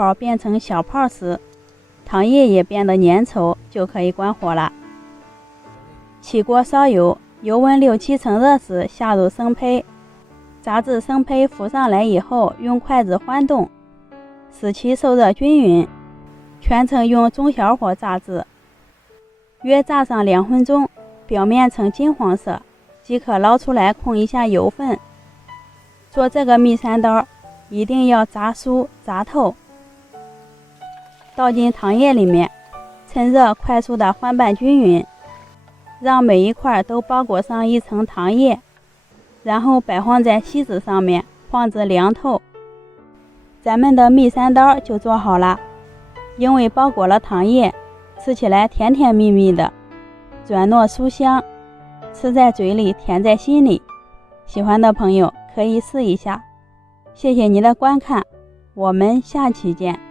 泡变成小泡时，糖液也变得粘稠，就可以关火了。起锅烧油，油温6-7成热时下入生胚，炸至生胚浮上来以后，用筷子翻动，使其受热均匀，全程用中小火炸制，约炸上2分钟，表面呈金黄色，即可捞出来控一下油分。做这个蜜三刀一定要炸酥炸透，倒进糖液里面，趁热快速的翻拌均匀，让每一块都包裹上一层糖液，然后摆放在锡纸上面，放置凉透。咱们的蜜三刀就做好了。因为包裹了糖液，吃起来甜甜蜜蜜的，软糯酥香，吃在嘴里甜在心里。喜欢的朋友可以试一下。谢谢您的观看，我们下期见。